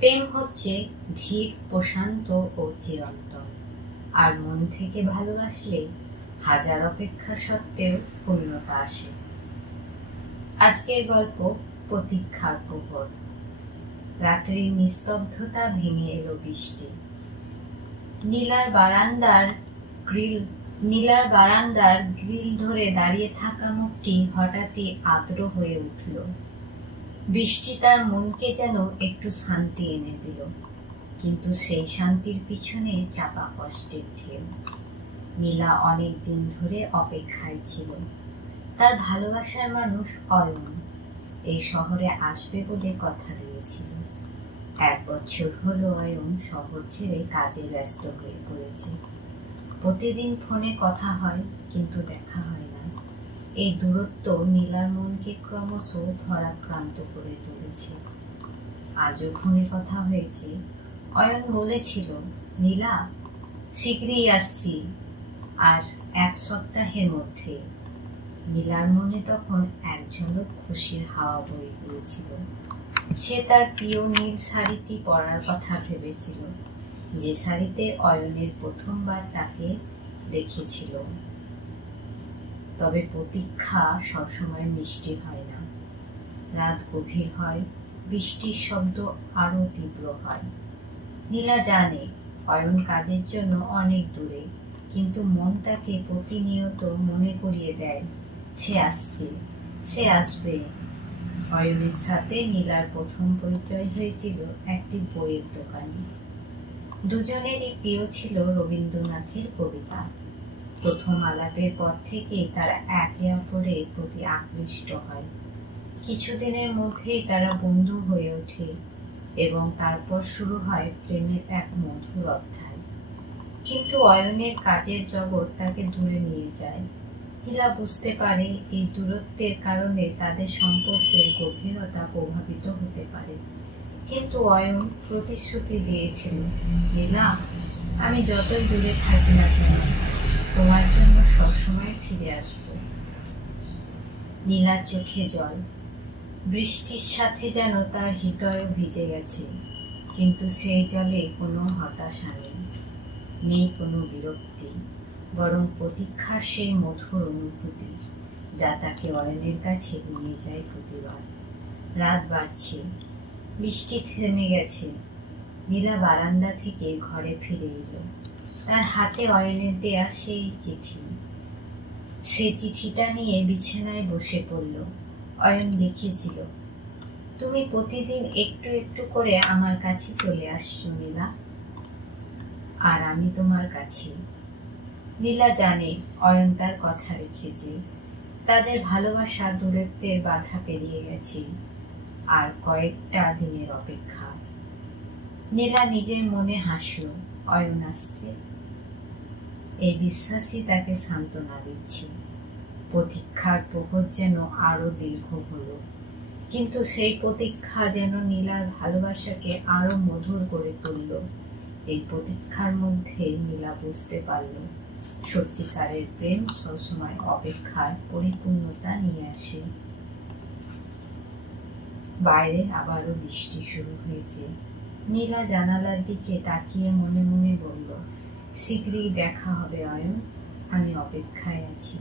প্রেম হচ্ছে ধীর, প্রশান্ত ও চিরন্তন, আর মন থেকে ভালোবাসলে হাজার অপেক্ষা সত্ত্বেও পূর্ণতা আসে। আজকের গল্প প্রতীক্ষার প্রহর। রাত্রির নিস্তব্ধতা ভেঙে এলো বৃষ্টি। নীলার বারান্দার গ্রিল ধরে দাঁড়িয়ে থাকা মুখটি হঠাৎই আর্দ্র হয়ে উঠল। বৃষ্টি তার মনকে যেন একটু শান্তি এনে দিল, কিন্তু সেই শান্তির পিছনে চাপা কষ্টের ঢেউ। নীলা অনেক দিন ধরে অপেক্ষায় ছিল। তার ভালোবাসার মানুষ অয়ন এই শহরে আসবে বলে কথা দিয়েছিল। 1 বছর হলো অয়ন শহর ছেড়ে কাজে ব্যস্ত হয়ে পড়েছে। প্রতিদিন ফোনে কথা হয়, কিন্তু দেখা হয় না। এই দূরত্ব নীলার মনকে ক্রমশ ভারাক্রান্ত করে তুলেছে। আজও ফোনে কথা হয়েছে। অয়ন বলেছিল, নীলা, শীঘ্রই আসছি, আর 1 সপ্তাহের মধ্যে। নীলার মনে তখন এক ঝলক খুশির হাওয়া বয়ে গিয়েছিল। সে তার প্রিয় নীল শাড়িটি পরার কথা ভেবেছিল, যে শাড়িতে অয়নের প্রথমবার তাকে দেখেছিল। তবে প্রতীক্ষা সবসময় মিষ্টি হয় না। রাত গভীর হয়, বৃষ্টির শব্দ আরো তীব্র হয়। নীলা জানে অয়ন কাজের জন্য অনেক দূরে, কিন্তু মন তাকে প্রতিনিয়ত মনে করিয়ে দেয়, সে আসছে, সে আসবে। অয়নের সাথে নীলার প্রথম পরিচয় হয়েছিল একটি বইয়ের দোকানে। দুজনেরই প্রিয় ছিল রবীন্দ্রনাথের কবিতা। প্রথম আলাপের পর থেকেই তারা একে অপরের প্রতি আকৃষ্ট হয়। কিছুদিনের মধ্যেই তারা বন্ধু হয়ে ওঠে, এবং তারপর শুরু হয় প্রেমের এক মধুর অধ্যায়। কিন্তু অয়নের কাজের জগৎ তাকে দূরে নিয়ে যায়। নীলা বুঝতে পারে এই দূরত্বের কারণে তাদের সম্পর্কের গভীরতা প্রভাবিত হতে পারে। কিন্তু অয়ন প্রতিশ্রুতি দিয়েছিল, নীলা, আমি যতই দূরে থাকি না কেন, তোমার জন্য সবসময় ফিরে আসব। নীলার চোখে জল। বৃষ্টির সাথে যেন তার হৃদয় ভিজে গেছে, কিন্তু সেই জলে কোনো হতাশা নেই, নেই কোনো বিরক্তি, বরং প্রতীক্ষার সেই মধুর অনুভূতি, যা তাকে অয়নের কাছে নিয়ে যায় প্রতিবার। রাত বাড়ছে, বৃষ্টি থেমে গেছে। নীলা বারান্দা থেকে ঘরে ফিরে এলো। তার হাতে অয়নের দেয়া সেই চিঠি। সে চিঠিটা নিয়ে বিছানায় বসে পড়ল। অয়ন লিখেছিল, তুমি প্রতিদিন একটু একটু করে আমার কাছে চলে আসছো নীলা, আর আমি তোমার কাছে। নীলা জানে অয়ন তার কথা রেখেছে। তাদের ভালোবাসা দূরত্বের বাধা পেরিয়ে গেছে, আর কয়েকটা দিনের অপেক্ষা। নীলা নিজের মনে হাসল, অয়ন আসছে। এই বিশ্বাসই তাকে সান্ত্বনা দিচ্ছে। প্রতীক্ষার প্রহর যেন আরো দীর্ঘ হলো, কিন্তু সেই প্রতীক্ষা যেন নীলার ভালোবাসাকে আরো মধুর করে তুলল। এই প্রতীক্ষার মধ্যে নীলা বুঝতে পারল, সত্যিকারের প্রেম সবসময় অপেক্ষার পরিপূর্ণতা নিয়ে আসে। বাইরে আবারও বৃষ্টি শুরু হয়েছে। নীলা জানালার দিকে তাকিয়ে মনে মনে বলল, শীঘ্রই দেখা হবে অয়ন, আমি অপেক্ষায় আছি।